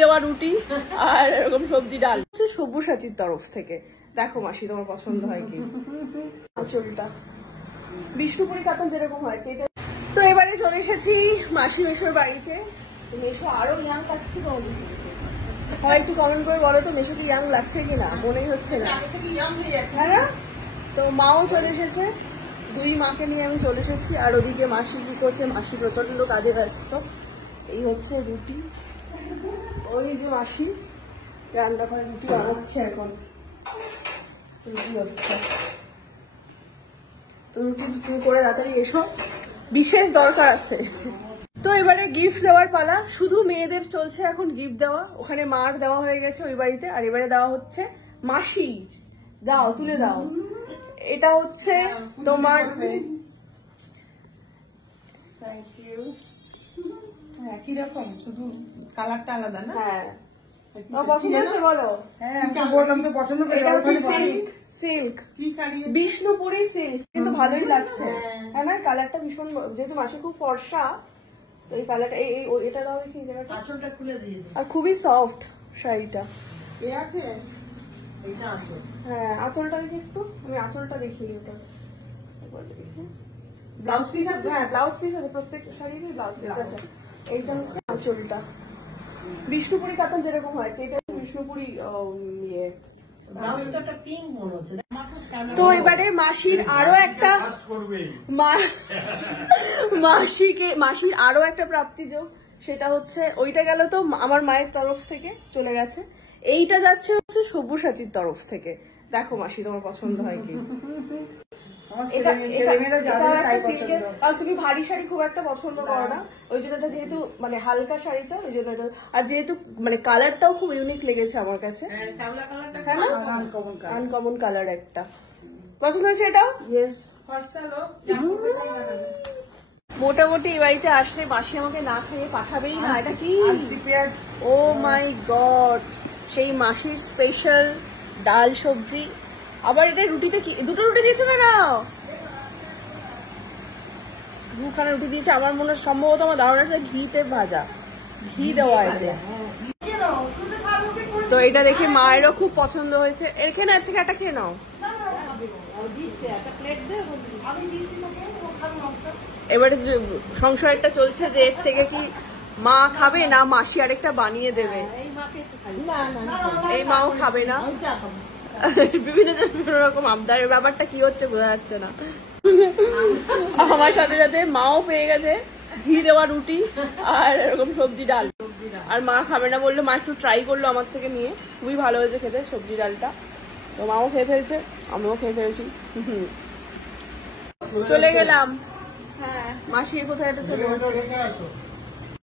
দেওয়া রুটি আর এরকম সবজি ডাল। সব্যসাচীর তরফ থেকে। দেখো মাসি তোমার পছন্দ হয় কি? আঁচলটা বিষ্ণুপুরি কাতান যেরকম হয় সেটা। তো এবারে চলে এসেছি মাসি মেশোর বাড়িতে। মেশো আরো ইয়াং লাগছে তোমাদের হয় একটু কমেন্ট করে বলো তো মেশোকে ইয়াং লাগছে কিনা, মনেই হচ্ছে না, হ্যাঁ না? তো মাও চলে এসেছে, দুই মাকে নিয়ে আমি চলে এসেছি। আর ওদিকে মাসি কি করছে, মাসি প্রচন্ড কাজে ব্যস্ত। এই হচ্ছে রুটি, ওই যে মাসি রান্না করে রুটি বানাচ্ছে এখন, রুটি হচ্ছে। তো রুটি তুমি করে তাড়াতাড়ি এসো, বিশেষ দরকার আছে। তো এবারে গিফট দেওয়ার পালা, শুধু মেয়েদের চলছে এখন গিফট দেওয়া। ওখানে মার দেওয়া হয়ে গেছে ওই বাড়িতে, আর এবারে দেওয়া হচ্ছে মাসির। দাও, তুলে দাও। এটা হচ্ছে তোমার, থ্যাংক ইউ। হ্যাঁ, কিরকম শুধু কালারটা আলাদা না? হ্যাঁ, পছন্দ হয়েছে বলো? হ্যাঁ, বললাম তো পছন্দ করে। সিল্ক, বিষ্ণুপুরি সিল্ক, কিন্তু ভালোই লাগছে। হ্যাঁ না, কালারটা ভীষণ, যেহেতু মাসি খুব ফর্সা, তো এই কালারটা এটা দাও দেখি, আঁচলটা খুলে দিয়ে। আর খুবই সফট শাড়িটা। এ আছে এইটা আছে। হ্যাঁ, আঁচলটা দেখি একটু, আমি আঁচলটা দেখি। ওটা ব্লাউজ পিস আছে? হ্যাঁ, ব্লাউজ পিস আছে, প্রত্যেক শাড়িরই ব্লাউজ পিস আছে। এইটা হচ্ছে আঁচলটা, বিষ্ণুপুরি কাতান যেরকম হয় এটা হচ্ছে বিষ্ণুপুরি ইয়ে। তো এবারে মাসির আরো একটা, মাসির আরো একটা প্রাপ্তিযোগ, সেটা হচ্ছে ওইটা গেল তো আমার মায়ের তরফ থেকে চলে গেছে, এইটা যাচ্ছে হচ্ছে সব্যসাচীর তরফ থেকে। দেখো মাসি তোমার পছন্দ হয় কি? আর তুমি ভারী শাড়ি খুব একটা পছন্দ করো না, ওই জন্য এটা যেহেতু মানে হালকা শাড়িটা, ওই জন্য এটা। আর যেহেতু মানে কালারটাও খুব ইউনিক লেগেছে আমার কাছে, আনকমন কালার একটা। পছন্দ হয়েছে এটাও? মোটামুটি এই বাড়িতে আসলে মাসি আমাকে না খেয়ে পাঠাবেই না। এটা কি? ও মাই গড, সেই মাসির স্পেশাল ডাল সবজি। আবার এটা রুটিতে কি, দুটো রুটি দিয়েছে কেন? দুখানা রুটি দিয়েছে, আমার মনে সম্ভবত আমার ধারণা ঘিতে ভাজা, ঘি দেওয়া এতে। তো এটা দেখে মায়েরও খুব পছন্দ হয়েছে। এখানে এর থেকে একটা খেয়ে নাও। এবারে সংসারটা চলছে যে এর থেকে কি মা খাবে না মাসি আরেকটা বানিয়ে দেবে। এই মাও খাবে না, বিভিন্ন জন বিভিন্ন রকম আবদারের ব্যাপারটা কি হচ্ছে বোঝা যাচ্ছে না। আমার সাথে সাথে মাও পেয়ে গেছে ঘি দেওয়া রুটি আর এরকম সবজি ডাল। আর মা খাবে না বললো, মা একটু ট্রাই করলো আমার থেকে নিয়ে, খুবই ভালো হয়েছে খেতে সবজি ডালটা। তো মাও খেয়ে ফেলছে, আমিও খেয়ে ফেলছি। চলে গেলাম। হ্যাঁ, মাসি কোথায় এটা চলে গেছে।